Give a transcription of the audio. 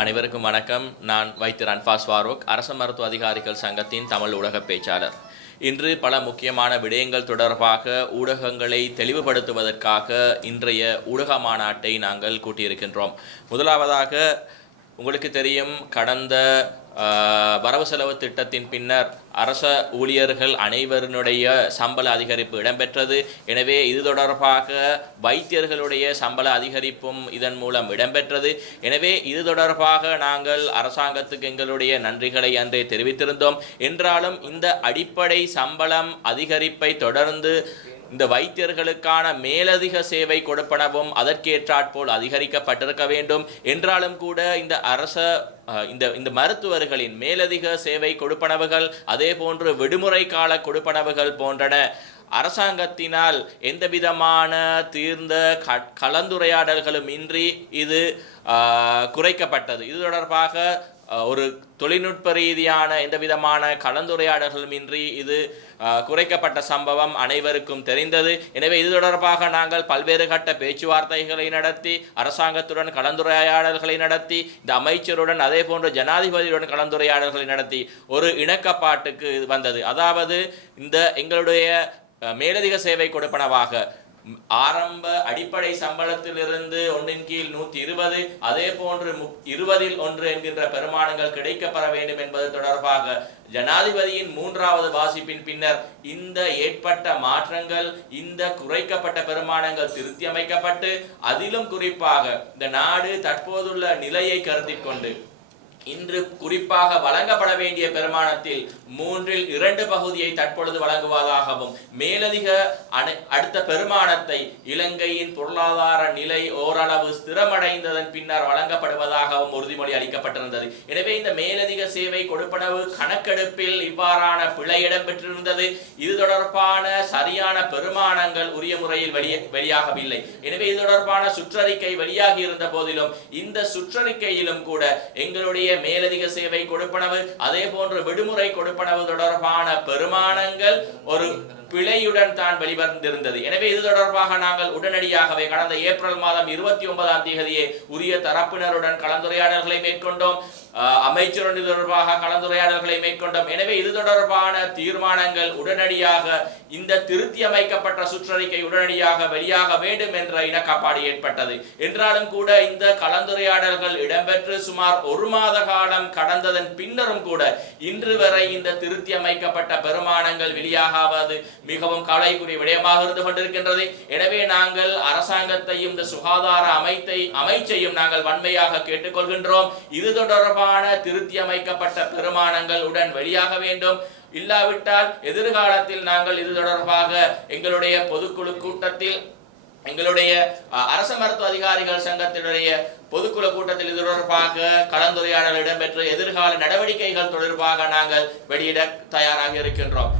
அனைவருக்கும் வணக்கம். நான் வைத்தியர் அன்பாஸ் ஃபாரூக் அரச மருத்துவ அதிகாரிகள் சங்கத்தின் தமிழ் ஊடக பேச்சாளர். இன்று பல முக்கியமான விடயங்கள் தொடர்பாக ஊடகங்களை தெளிவுபடுத்துவதற்காக இன்றைய ஊடக மாநாட்டை நாங்கள் கூட்டியிருக்கின்றோம். முதலாவதாக உங்களுக்கு தெரியும் கடந்த வரவு செலவு திட்டத்தின் பின்னர் அரச ஊழியர்கள் அனைவருடைய சம்பள அதிகரிப்பு இடம்பெற்றது. எனவே இது தொடர்பாக வைத்தியர்களுடைய சம்பள அதிகரிப்பும் இதன் மூலம் இடம்பெற்றது. எனவே இது தொடர்பாக நாங்கள் அரசாங்கத்துக்கு எங்களுடைய நன்றிகளை அன்றே தெரிவித்திருந்தோம். என்றாலும் இந்த அடிப்படை சம்பளம் அதிகரிப்பை தொடர்ந்து இந்த வைத்தியர்களுக்கான மேலதிக சேவை கொடுப்பனவும் அதற்கேற்றாற்போல் அதிகரிக்கப்பட்டிருக்க வேண்டும். என்றாலும் கூட இந்த அரச இந்த இந்த மருத்துவர்களின் மேலதிக சேவை கொடுப்பனவுகள் அதே போன்று விடுமுறை கால கொடுப்பனவுகள் போன்றன. அரசாங்கத்தினால் எந்த விதமான தீர்ந்த க கலந்துரையாடல்களும் இன்றி இது குறைக்கப்பட்டது. இது தொடர்பாக ஒரு தொழில்நுட்ப ரீதியான எந்த விதமான கலந்துரையாடல்களும் இன்றி இது குறைக்கப்பட்ட சம்பவம் அனைவருக்கும் தெரிந்தது. எனவே இது தொடர்பாக நாங்கள் பல்வேறு கட்ட பேச்சுவார்த்தைகளை நடத்தி அரசாங்கத்துடன் கலந்துரையாடல்களை நடத்தி இந்த அமைச்சருடன் அதே போன்ற ஜனாதிபதியுடன் கலந்துரையாடல்களை நடத்தி ஒரு இணக்கப்பாட்டுக்கு இது வந்தது. அதாவது இந்த எங்களுடைய மேலதிக சேவை கொடுப்பனவாக ஆரம்ப அடிப்படை சம்பளத்திலிருந்து ஒன்றின் கீழ் நூத்தி இருபது அதே போன்று இருபதில் ஒன்று என்கின்ற பெருமானங்கள் கிடைக்கப்பெற வேண்டும் என்பது தொடர்பாக ஜனாதிபதியின் மூன்றாவது வாசிப்பின் பின்னர் இந்த ஏற்பட்ட மாற்றங்கள் இந்த குறைக்கப்பட்ட பெருமானங்கள் திருத்தி அமைக்கப்பட்டு அதிலும் குறிப்பாக இந்த நாடு தற்போதுள்ள நிலையை கருத்தில் கொண்டு இன்று குறிப்பாக வழங்கப்பட வேண்டிய பெருமானத்தில் மூன்றில் இரண்டு பகுதியை தற்பொழுது வழங்குவதாகவும் மேலதிக அடுத்த பெருமானத்தை இலங்கையின் பொருளாதார நிலை ஓரளவு ஸ்திரமடைந்ததன் பின்னர் வழங்கப்படுவதாகவும் உறுதிமொழி அளிக்கப்பட்டிருந்தது. எனவே இந்த மேலதிக சேவை கொடுப்பனவு கணக்கெடுப்பில் இவ்வாறான பிழை இடம்பெற்றிருந்தது. இது தொடர்பான சரியான பெருமானங்கள் உரிய முறையில் வெளியே வெளியாகவில்லை. எனவே இது தொடர்பான சுற்றறிக்கை வெளியாகி இருந்த போதிலும் இந்த சுற்றறிக்கையிலும் கூட எங்களுடைய மேலதிக சேவை கொடுப்பனவு அதே போன்று விடுமுறை கொடுப்பனவு தொடர்பான பெருமானங்கள் ஒரு பிழையுடன் தான் வெளிவந்திருந்தது. எனவே இது தொடர்பாக நாங்கள் உடனடியாகவே கடந்த ஏப்ரல் மாதம் இருபத்தி ஒன்பதாம் தேதியே உரிய தரப்பினருடன் கலந்துரையாடல்களை மேற்கொண்டோம். அஹ், இது தொடர்பாக கலந்துரையாடல்களை மேற்கொண்டோம். எனவே இது தொடர்பான தீர்மானங்கள் உடனடியாக இந்த திருத்தி அமைக்கப்பட்ட சுற்றறிக்கை உடனடியாக வெளியாக வேண்டும் என்ற இனக்காப்பாடு ஏற்பட்டது. என்றாலும் கூட இந்த கலந்துரையாடல்கள் இடம்பெற்று சுமார் ஒரு மாத காலம் கடந்ததன் பின்னரும் கூட இன்று வரை இந்த திருத்தி அமைக்கப்பட்ட பெருமானங்கள் வெளியாகாவது மிகவும் கவலைக்குரிய விடயமாக இருந்து கொண்டிருக்கின்றது. எனவே நாங்கள் அரசாங்கத்தையும் இந்த சுகாதார அமைத்தை அமைச்சையும் நாங்கள் வன்மையாக கேட்டுக்கொள்கின்றோம். இது தொடர்பான திருத்தி அமைக்கப்பட்ட பெருமானங்கள் உடன் வெளியாக வேண்டும். இல்லாவிட்டால் எதிர்காலத்தில் நாங்கள் இது தொடர்பாக எங்களுடைய பொதுக்குழு கூட்டத்தில் எங்களுடைய அரச மருத்துவ அதிகாரிகள் சங்கத்தினுடைய பொதுக்குழு கூட்டத்தில் இது தொடர்பாக கலந்துரையாடல் இடம்பெற்று எதிர்கால நடவடிக்கைகள் தொடர்பாக நாங்கள் வெளியிட தயாராக இருக்கின்றோம்.